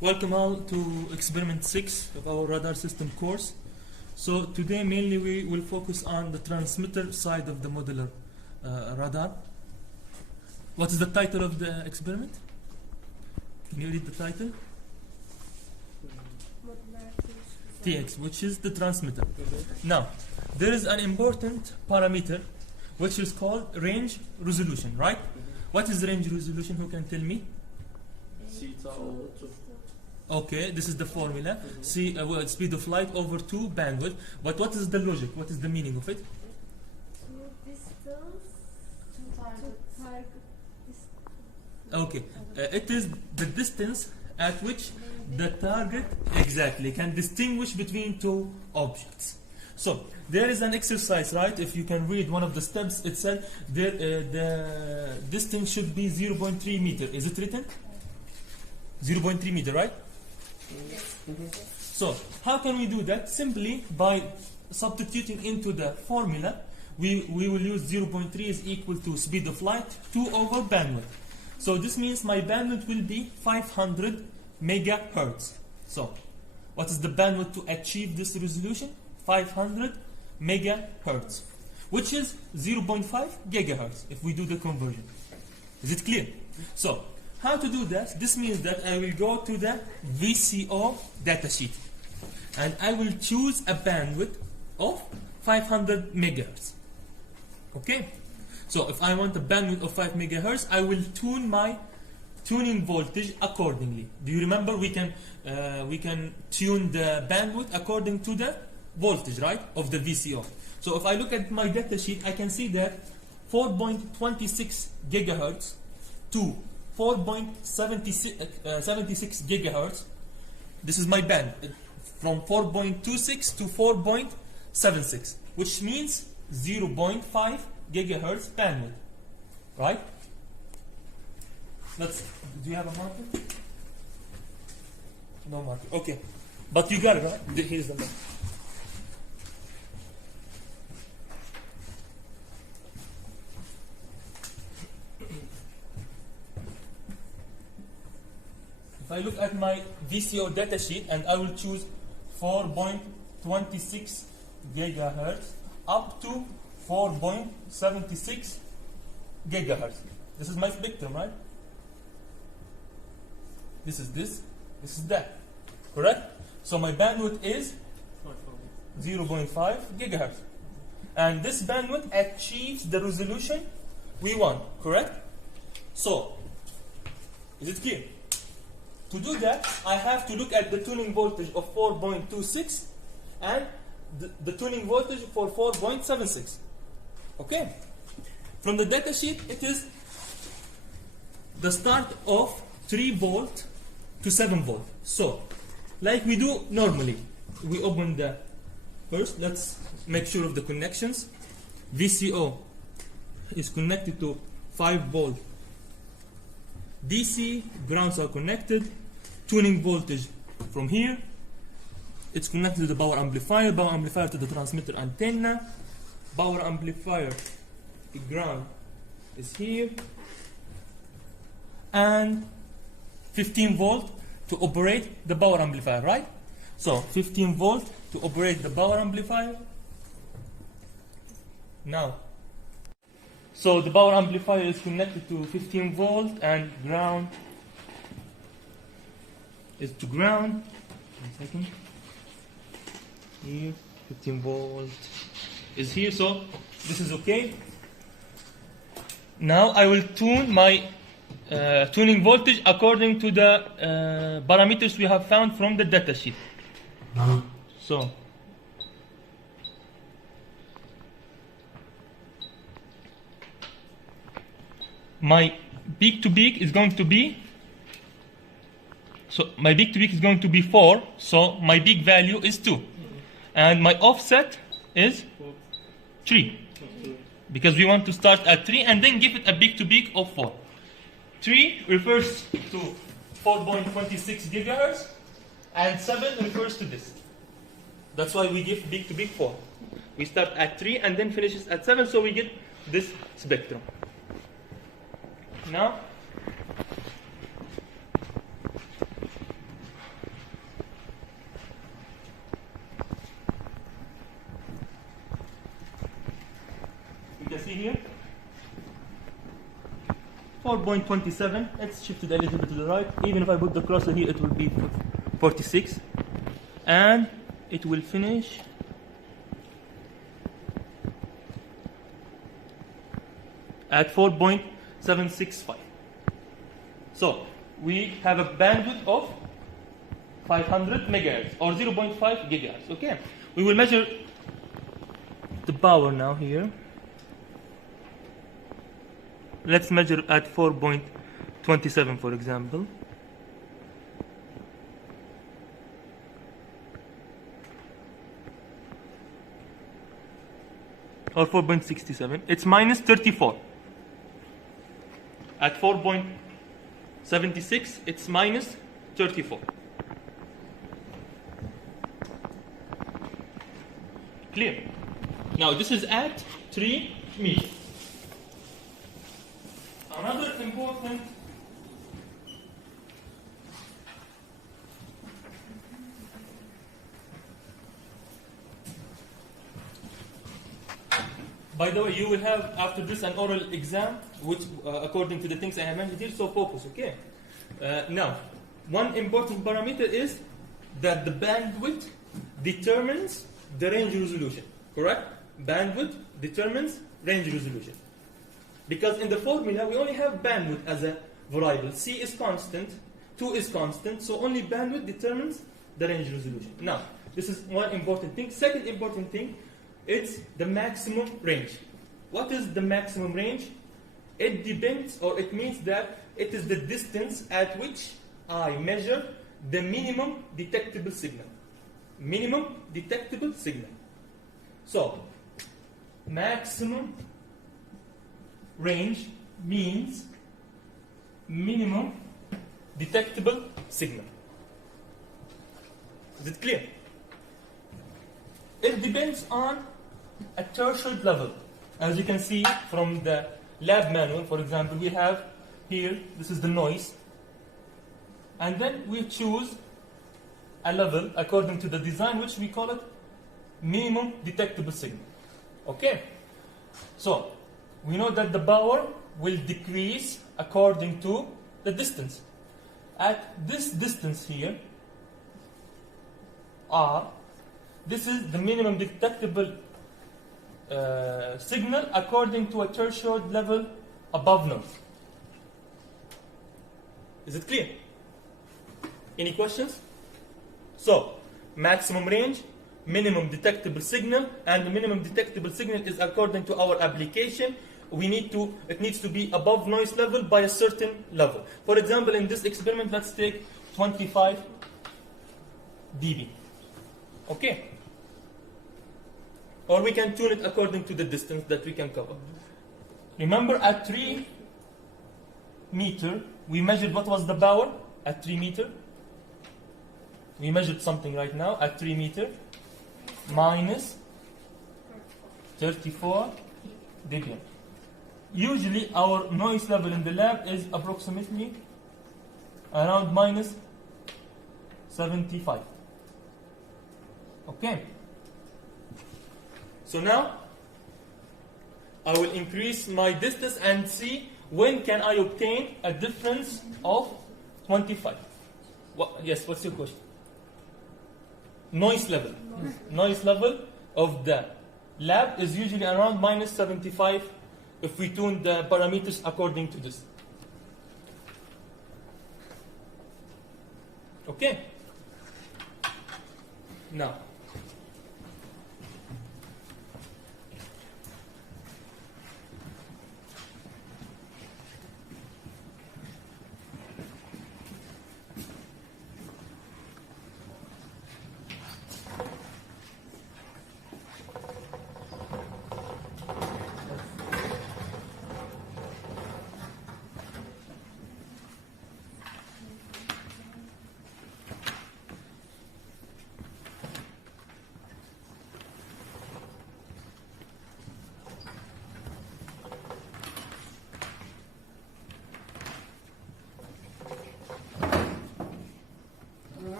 Welcome all to experiment 6 of our radar system course. So today mainly we will focus on the transmitter side of the modular radar. What is the title of the experiment? Can you read the title? TX, which is the transmitter. Now, there is an important parameter which is called range resolution, right? What is range resolution? Who can tell me? Theta over 2. Okay, this is the formula. Speed of light over 2 bandwidth. But what is the logic? What is the meaning of it? Okay, it is the distance at which the target exactly can distinguish between two objects. So there is an exercise, right? If you can read one of the steps, it said there, the distance should be 0.3 meter. Is it written? 0.3 meter, right? So how can we do that? Simply by substituting into the formula, we will use 0.3 is equal to speed of light 2 over bandwidth. So this means my bandwidth will be 500 megahertz. So what is the bandwidth to achieve this resolution? 500 megahertz, which is 0.5 gigahertz if we do the conversion. Is it clear? So how to do that? This means that I will go to the VCO datasheet and I will choose a bandwidth of 500 megahertz. Okay? So if I want a bandwidth of 5 megahertz, I will tune my tuning voltage accordingly. Do you remember we can tune the bandwidth according to the voltage, right, of the VCO. So if I look at my datasheet, I can see that 4.26 gigahertz to 4.76 gigahertz. This is my band from 4.26 to 4.76, which means 0.5 gigahertz bandwidth, right? Do you have a marker? No marker. Okay, but you got it, right? Here's the marker. If I look at my VCO datasheet and I will choose 4.26 gigahertz up to 4.76 gigahertz. This is my spectrum, right? This is this is that. Correct? So my bandwidth is 0.5 gigahertz. And this bandwidth achieves the resolution we want, correct? So, is it clear? To do that, I have to look at the tuning voltage of 4.26 and the tuning voltage for 4.76. Okay? From the datasheet, it is the start of 3 volt to 7 volt. So, like we do normally, we open the first, let's make sure of the connections. VCO is connected to 5 volt. DC, grounds are connected. Tuning voltage from here. It's connected to the power amplifier to the transmitter antenna. Power amplifier, the ground is here. And 15 volt to operate the power amplifier, right? So 15 volt to operate the power amplifier. Now, so the power amplifier is connected to 15 volt and ground is to ground. 1 second. Here, 15 volt is here, so this is okay. Now I will tune my tuning voltage according to the parameters we have found from the datasheet. So my peak to peak is going to be, so my peak to peak is going to be 4, so my peak value is 2. And my offset is 3. Because we want to start at 3 and then give it a peak to peak of 4. 3 refers to 4.26 gigahertz and 7 refers to this. That's why we give peak to peak 4. We start at 3 and then finishes at 7, so we get this spectrum. Now 4.27. Let's shift it a little bit to the right. Even if I put the cursor here, it will be 46. And it will finish at 4.765. So we have a bandwidth of 500 megahertz or 0.5 gigahertz. Okay, we will measure the power now here. Let's measure at 4.27, for example. Or 4.67. It's minus 34. At 4.76, it's minus 34. Clear? Now this is at 3 meters. Another important by the way, you will have after this an oral exam, which according to the things I have mentioned here, so focus, okay? Now, one important parameter is that the bandwidth determines the range resolution, correct? Bandwidth determines range resolution. Because in the formula, we only have bandwidth as a variable. C is constant, 2 is constant, so only bandwidth determines the range resolution. Now, this is one important thing. Second important thing, it's the maximum range. What is the maximum range? It depends, or it means that it is the distance at which I measure the minimum detectable signal. Minimum detectable signal. So, maximum range means minimum detectable signal. Is it clear? It depends on a threshold level. As you can see from the lab manual, for example, we have here, this is the noise. And then we choose a level according to the design, which we call it minimum detectable signal. Okay? So, we know that the power will decrease according to the distance. At this distance here, R, this is the minimum detectable signal according to a threshold level above noise. Is it clear? Any questions? So, maximum range, minimum detectable signal, and the minimum detectable signal is according to our application. It needs to be above noise level by a certain level. For example, in this experiment, let's take 25 dB. Okay? Or we can tune it according to the distance that we can cover. Remember, at 3 meter, we measured what was the power at 3 meter. We measured something right now at 3 meter minus 34 dB. Usually our noise level in the lab is approximately around minus 75. Okay. So now I will increase my distance and see when can I obtain a difference of 25. Yes, what's your question? Noise level. Noise level of the lab is usually around minus 75 if we tune the parameters according to this. Okay? Now,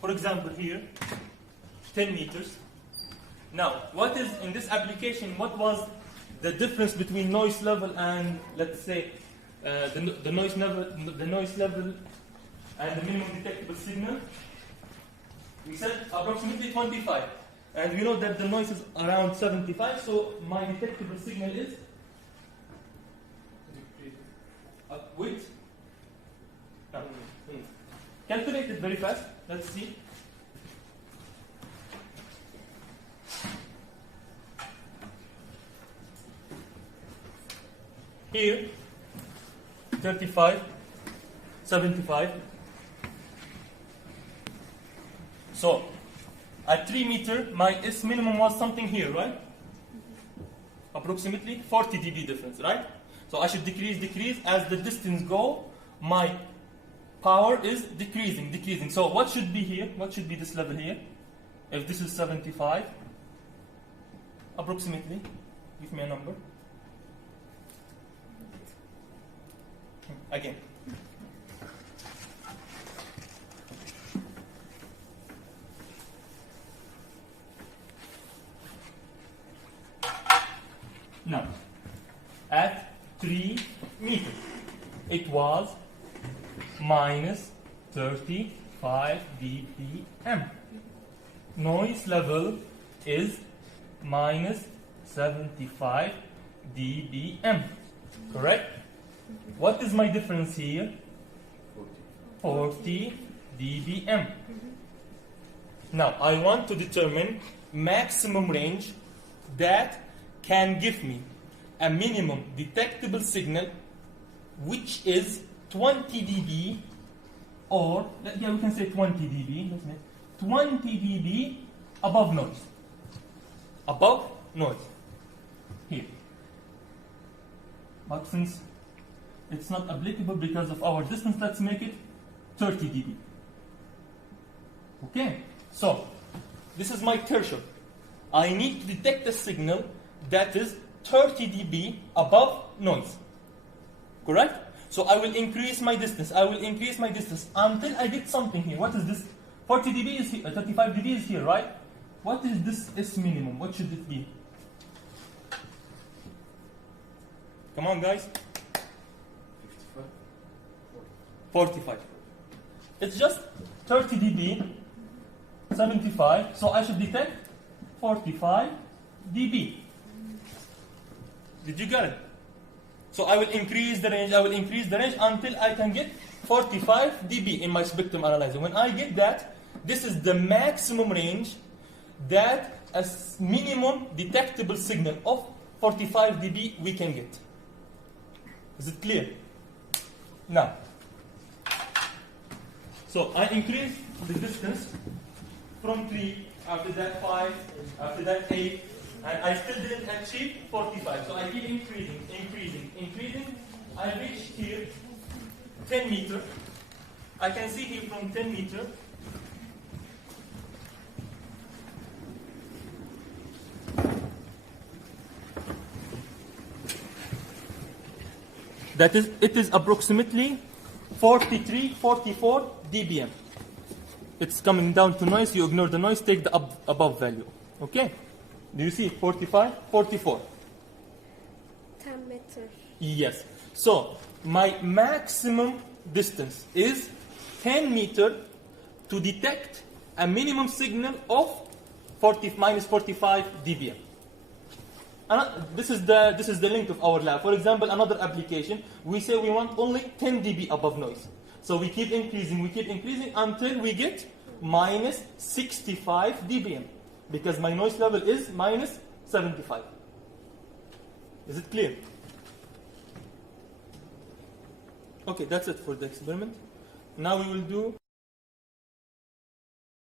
for example here, 10 meters. Now, what is in this application, what was the difference between noise level and, let's say, the noise level and the minimum detectable signal. We said approximately 25, and we know that the noise is around 75. So my detectable signal is with. Calculate it very fast. Let's see. Here, 35, 75. So, at 3 meter, my S minimum was something here, right? Approximately 40 dB difference, right? So I should decrease as the distance go. My power is decreasing. So what should be here? What should be this level here? If this is 75, approximately, give me a number. Again. Now, at 3 meters, it was minus 35 dBm. Noise level is minus 75 dBm. Correct? What is my difference here? 40 dBm. Now, I want to determine maximum range that can give me a minimum detectable signal which is 20 dB or, yeah, we can say 20 dB. 20 dB above noise. Above noise. Here. But since it's not applicable because of our distance, let's make it 30 dB. Okay? So, this is my threshold. I need to detect a signal that is 30 dB above noise. Correct? So I will increase my distance. Until I get something here. What is this? 40 dB is here, 35 dB is here, right? What is this S minimum? What should it be? Come on, guys. 45. It's just 30 dB, 75. So I should detect 45 dB. Did you get it? So I will increase the range, until I can get 45 dB in my spectrum analyzer. When I get that, this is the maximum range that a minimum detectable signal of 45 dB we can get. Is it clear? Now, so I increase the distance from 3, after that 5, after that 8, and I still didn't achieve 45. So I keep increasing. I reached here 10 meter. I can see here from 10 meter. It is approximately 43, 44 dBm. It's coming down to noise. You ignore the noise, take the above value. Okay? Do you see 45, 44? 10 meters. Yes. So my maximum distance is 10 meter to detect a minimum signal of minus 45 dBm. This is the length of our lab. For example, another application, we say we want only 10 dB above noise. So we keep increasing until we get minus 65 dBm. Because my noise level is minus 75. Is it clear? Okay, that's it for the experiment. Now we will do